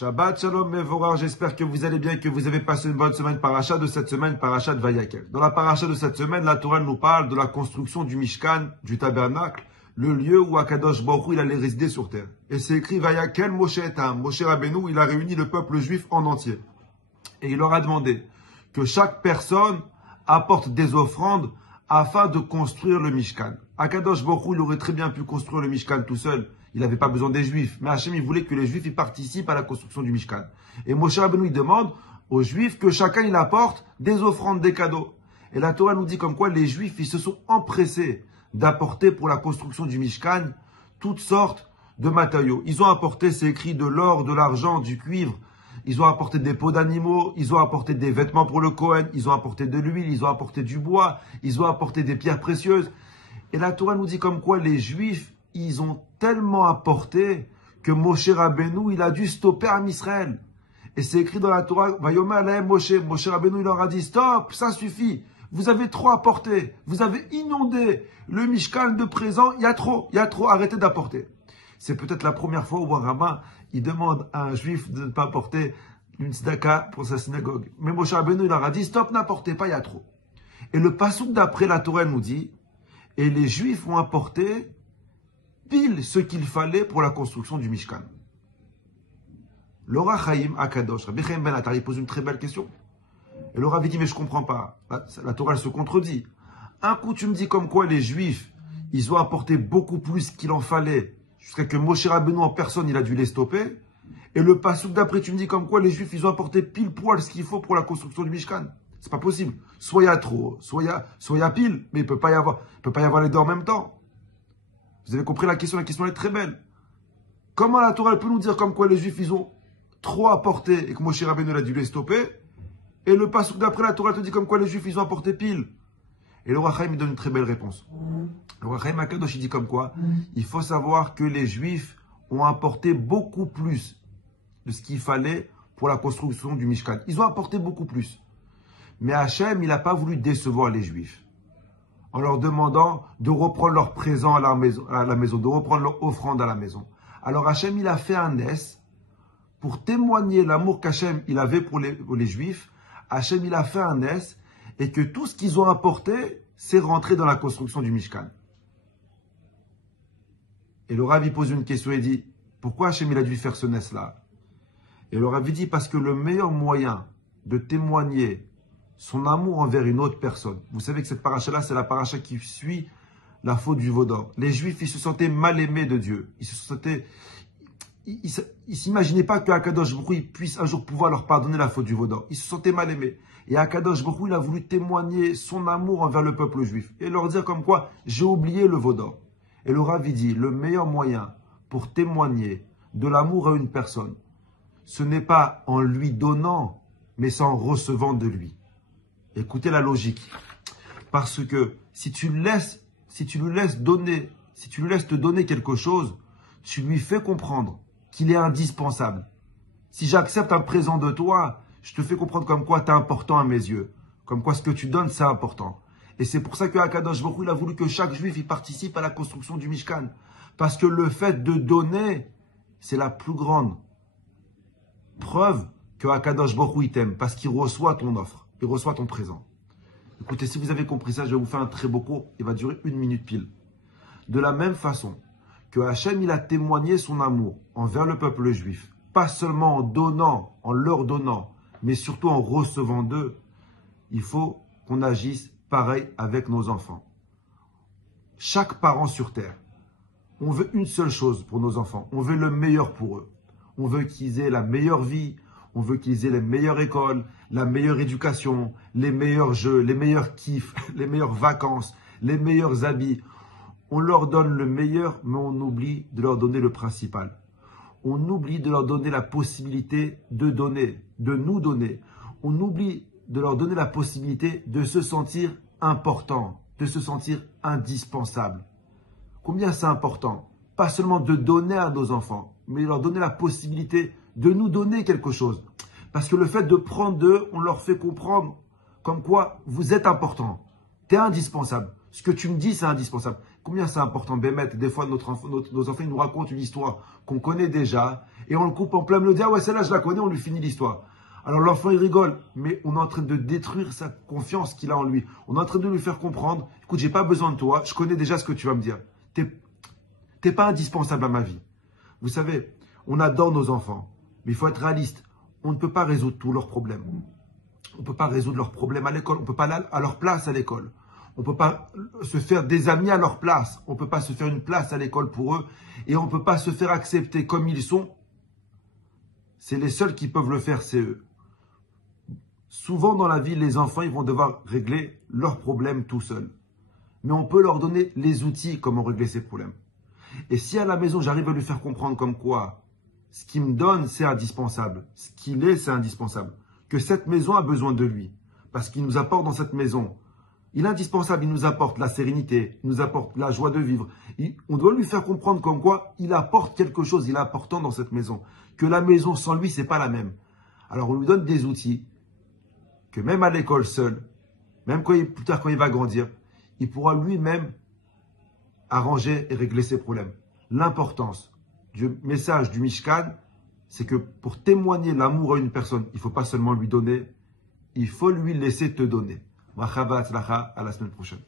Shabbat Shalom Mevorach, j'espère que vous allez bien et que vous avez passé une bonne semaine paracha de cette semaine, paracha de Vayakel. Dans la paracha de cette semaine, la Torah nous parle de la construction du Mishkan, du tabernacle, le lieu où Akadosh Baruch Hu, il allait résider sur terre. Et c'est écrit Vayakel Moshe Etam. Moshe Rabbeinu, il a réuni le peuple juif en entier. Et il leur a demandé que chaque personne apporte des offrandes afin de construire le Mishkan. Akadosh Baruch Hu, il aurait très bien pu construire le Mishkan tout seul. Il n'avait pas besoin des Juifs. Mais Hachem, il voulait que les Juifs y participent à la construction du Mishkan. Et Moshe Rabbeinu, il demande aux Juifs que chacun, il apporte des offrandes, des cadeaux. Et la Torah nous dit comme quoi les Juifs, ils se sont empressés d'apporter pour la construction du Mishkan toutes sortes de matériaux. Ils ont apporté, c'est écrit, de l'or, de l'argent, du cuivre. Ils ont apporté des peaux d'animaux, ils ont apporté des vêtements pour le Kohen, ils ont apporté de l'huile, ils ont apporté du bois, ils ont apporté des pierres précieuses. Et la Torah nous dit comme quoi les Juifs, ils ont tellement apporté que Moshe Rabbeinu, il a dû stopper Am Israël. Et c'est écrit dans la Torah, Vayomer Alahem Moshe, Moshe Rabbeinu, il leur a dit, stop, ça suffit. Vous avez trop apporté. Vous avez inondé le Mishkan de présent. Il y a trop, arrêtez d'apporter. C'est peut-être la première fois où un rabbin, il demande à un juif de ne pas apporter une tzedaka pour sa synagogue. Mais Moshe Rabbeinu, il leur a dit, stop, n'apportez pas, il y a trop. Et le passouk d'après, la Torah nous dit, et les juifs ont apporté pile ce qu'il fallait pour la construction du Mishkan. Le Rav Chaim Akadosh, Rabbi Chaim Ben Attar, il pose une très belle question. Et le Rav dit, mais je ne comprends pas. La Torah, elle se contredit. Un coup, tu me dis comme quoi les Juifs, ils ont apporté beaucoup plus qu'il en fallait, jusqu'à que Moshe Rabbeinu en personne, il a dû les stopper. Et le passouk d'après, tu me dis comme quoi les Juifs, ils ont apporté pile poil ce qu'il faut pour la construction du Mishkan. C'est pas possible. Soit il y a trop, soit il y a pile, mais il peut pas y avoir les deux en même temps. Vous avez compris la question est très belle. Comment la Torah peut nous dire comme quoi les Juifs, ils ont trop apporté et que Moshe Rabbeinu a dû les stopper? Et le passouk d'après, la Torah te dit comme quoi les Juifs, ils ont apporté pile. Et le Rav Chaim, il donne une très belle réponse. Le Rav Chaim Akadosh, il dit comme quoi il faut savoir que les Juifs ont apporté beaucoup plus de ce qu'il fallait pour la construction du Mishkan. Ils ont apporté beaucoup plus. Mais Hachem, il n'a pas voulu décevoir les Juifs en leur demandant de reprendre leur présent à la maison, de reprendre leur offrande à la maison. Alors Hachem, il a fait un nes pour témoigner l'amour qu'Hachem, il avait pour les Juifs. Hachem, il a fait un nes et que tout ce qu'ils ont apporté, c'est rentré dans la construction du Mishkan. Et le Rav, il pose une question et dit, pourquoi Hachem, il a dû faire ce nes-là? Et le Rav, il dit, parce que le meilleur moyen de témoigner son amour envers une autre personne. Vous savez que cette paracha-là, c'est la paracha qui suit la faute du veau d'or. Les Juifs, ils se sentaient mal aimés de Dieu. Ils s'imaginaient pas que Akadosh Baruch Hu puisse un jour pouvoir leur pardonner la faute du veau d'or. Ils se sentaient mal aimés. Et Akadosh Baruch Hu, il a voulu témoigner son amour envers le peuple juif. Et leur dire comme quoi, j'ai oublié le veau d'or. Et le Rav, il dit, le meilleur moyen pour témoigner de l'amour à une personne, ce n'est pas en lui donnant, mais c'est en recevant de lui. Écoutez la logique. Parce que si tu lui laisses te donner quelque chose, tu lui fais comprendre qu'il est indispensable. Si j'accepte un présent de toi, je te fais comprendre comme quoi tu es important à mes yeux. Comme quoi ce que tu donnes, c'est important. Et c'est pour ça que Akadosh Baruch Hu, il a voulu que chaque juif y participe à la construction du Mishkan. Parce que le fait de donner, c'est la plus grande preuve que Akadosh Baruch Hu, il t'aime. Parce qu'il reçoit ton offre. Il reçoit ton présent. Écoutez, si vous avez compris ça, je vais vous faire un très beau cours. Il va durer 1 minute pile. De la même façon que Hachem, il a témoigné son amour envers le peuple juif, pas seulement en donnant, en leur donnant, mais surtout en recevant d'eux, il faut qu'on agisse pareil avec nos enfants. Chaque parent sur terre, on veut une seule chose pour nos enfants. On veut le meilleur pour eux. On veut qu'ils aient la meilleure vie. On veut qu'ils aient les meilleures écoles, la meilleure éducation, les meilleurs jeux, les meilleurs kiffs, les meilleures vacances, les meilleurs habits. On leur donne le meilleur, mais on oublie de leur donner le principal. On oublie de leur donner la possibilité de donner, de nous donner. On oublie de leur donner la possibilité de se sentir important, de se sentir indispensable. Combien c'est important? Pas seulement de donner à nos enfants, mais de leur donner la possibilité de nous donner quelque chose. Parce que le fait de prendre d'eux, on leur fait comprendre comme quoi vous êtes important. Tu es indispensable. Ce que tu me dis, c'est indispensable. Combien c'est important, Bémet. Des fois, nos enfants ils nous racontent une histoire qu'on connaît déjà et on le coupe en plein milieu. On dit, ah ouais, celle-là, je la connais, on lui finit l'histoire. Alors l'enfant, il rigole, mais on est en train de détruire sa confiance qu'il a en lui. On est en train de lui faire comprendre, écoute, j'ai pas besoin de toi, je connais déjà ce que tu vas me dire. T'es pas indispensable à ma vie. Vous savez, on adore nos enfants, mais il faut être réaliste. On ne peut pas résoudre tous leurs problèmes. On ne peut pas résoudre leurs problèmes à l'école. On ne peut pas aller à leur place à l'école. On ne peut pas se faire des amis à leur place. On ne peut pas se faire une place à l'école pour eux. Et on ne peut pas se faire accepter comme ils sont. C'est les seuls qui peuvent le faire, c'est eux. Souvent dans la vie, les enfants ils vont devoir régler leurs problèmes tout seuls. Mais on peut leur donner les outils comment régler ces problèmes. Et si à la maison, j'arrive à lui faire comprendre comme quoi ce qu'il me donne, c'est indispensable. Ce qu'il est, c'est indispensable. Que cette maison a besoin de lui. Parce qu'il nous apporte dans cette maison. Il est indispensable, il nous apporte la sérénité, il nous apporte la joie de vivre. On doit lui faire comprendre comme quoi il apporte quelque chose, il est important dans cette maison. Que la maison sans lui, c'est pas la même. Alors on lui donne des outils que même à l'école seul, même plus tard quand il va grandir, il pourra lui-même arranger et régler ses problèmes. L'importance du message du Mishkan, c'est que pour témoigner l'amour à une personne, il ne faut pas seulement lui donner, il faut lui laisser te donner. À la semaine prochaine.